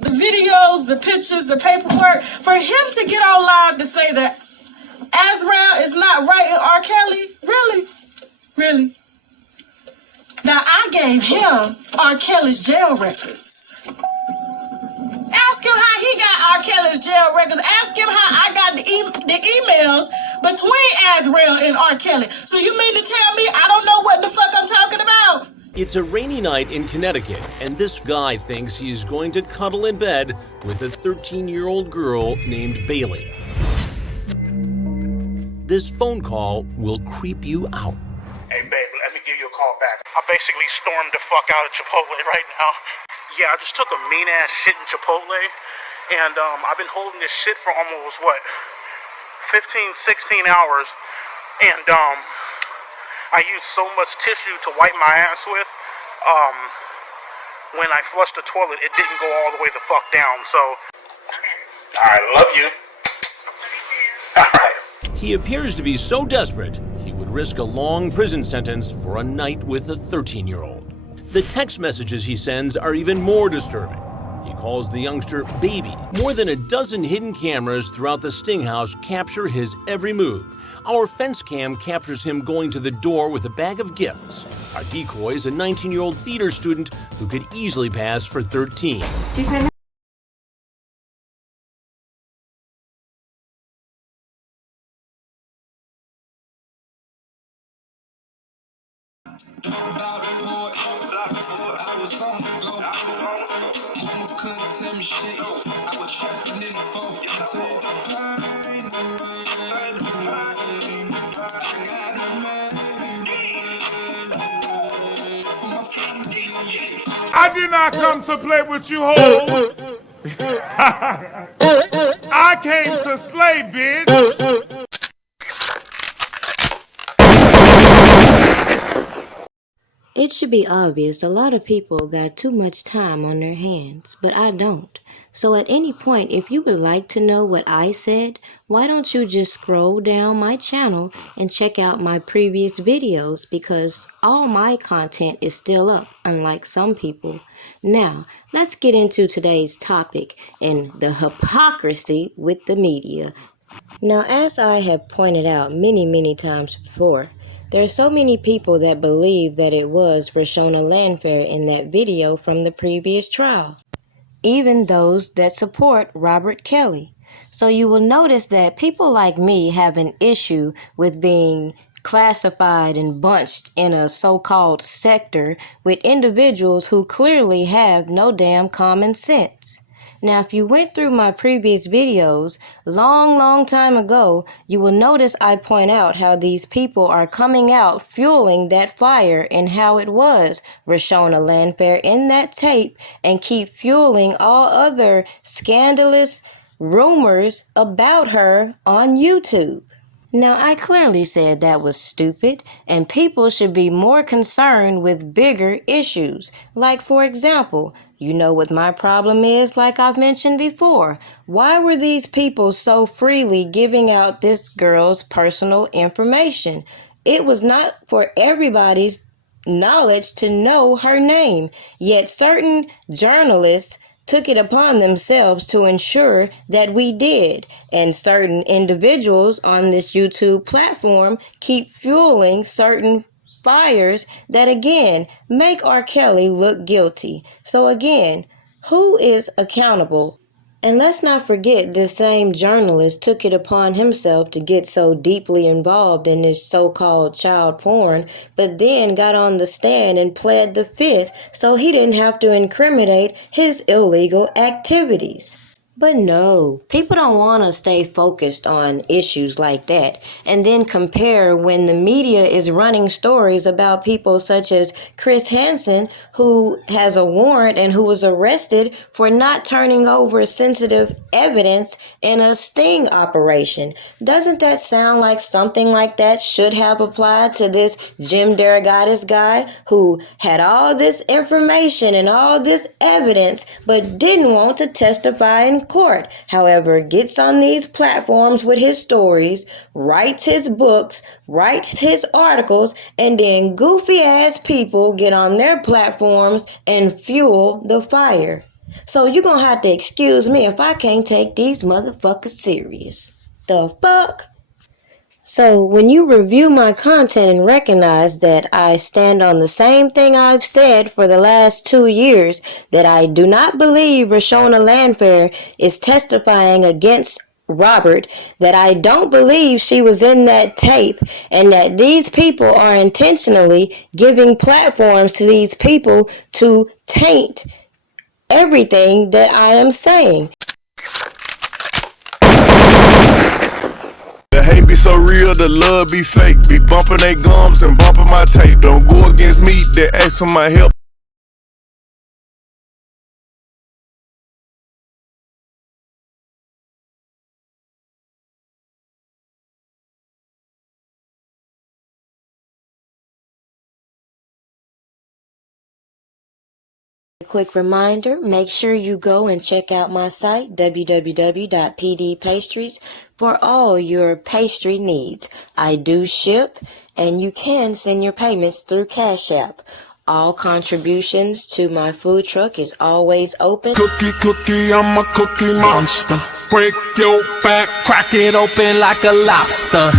the videos, the pictures, the paperwork, for him to get on live to say that Azrael is not right in R. Kelly, really? Really? Now, I gave him R. Kelly's jail records. Ask him how he got R. Kelly's jail records. Ask him how I got the emails between Azrael and R. Kelly. So you mean to tell me I don't know what the fuck I'm talking about? It's a rainy night in Connecticut, and this guy thinks he is going to cuddle in bed with a 13-year-old girl named Bailey. This phone call will creep you out. Hey, babe, let me give you a call back. I basically stormed the fuck out of Chipotle right now. Yeah, I just took a mean-ass shit in Chipotle, and I've been holding this shit for almost, 15, 16 hours, and I used so much tissue to wipe my ass with. When I flushed the toilet, it didn't go all the way the fuck down, so... Alright, love you. Alright. He appears to be so desperate, he would risk a long prison sentence for a night with a 13-year-old. The text messages he sends are even more disturbing. He calls the youngster baby. More than a dozen hidden cameras throughout the Sting house capture his every move. Our fence cam captures him going to the door with a bag of gifts. Our decoy is a 19-year-old theater student who could easily pass for 13. I did not come to play with you hoes. I came to slay, bitch. It should be obvious a lot of people got too much time on their hands, but I don't. So at any point, if you would like to know what I said, why don't you just scroll down my channel and check out my previous videos, because all my content is still up, unlike some people. Now, let's get into today's topic and the hypocrisy with the media. Now, as I have pointed out many times before, there are so many people that believe that it was Rashona Landfair in that video from the previous trial, even those that support Robert Kelly. So you will notice that people like me have an issue with being classified and bunched in a so-called sector with individuals who clearly have no damn common sense. Now, if you went through my previous videos long time ago, you will notice I point out how these people are coming out fueling that fire and how it was Rashona Landfair in that tape, and keep fueling all other scandalous rumors about her on YouTube. Now, I clearly said that was stupid, and people should be more concerned with bigger issues. Like, for example, you know what my problem is, like I've mentioned before. Why were these people so freely giving out this girl's personal information? It was not for everybody's knowledge to know her name, yet certain journalists took it upon themselves to ensure that we did, and certain individuals on this YouTube platform keep fueling certain fires that again make R. Kelly look guilty. So again, who is accountable? And let's not forget, this same journalist took it upon himself to get so deeply involved in this so-called child porn, but then got on the stand and pled the fifth so he didn't have to incriminate his illegal activities. But no, people don't want to stay focused on issues like that and then compare when the media is running stories about people such as Chris Hansen, who has a warrant and who was arrested for not turning over sensitive evidence in a sting operation. Doesn't that sound like something like that should have applied to this Jim Derogatis guy who had all this information and all this evidence but didn't want to testify in court? However, gets on these platforms with his stories, writes his books, writes his articles, and then goofy ass people get on their platforms and fuel the fire. So you gonna have to excuse me if I can't take these motherfuckers serious. The fuck? So when you review my content and recognize that I stand on the same thing I've said for the last 2 years, that I do not believe Rashona Landfair is testifying against Robert, that I don't believe she was in that tape, and that these people are intentionally giving platforms to these people to taint everything that I am saying. The hate be so real, the love be fake. Be bumping they gums and bumping my tape. Don't go against me, they ask for my help. A quick reminder, make sure you go and check out my site, www.pdpastries, for all your pastry needs. I do ship, and you can send your payments through Cash App. All contributions to my food truck is always open. Cookie, I'm a cookie monster. Break your back, crack it open like a lobster.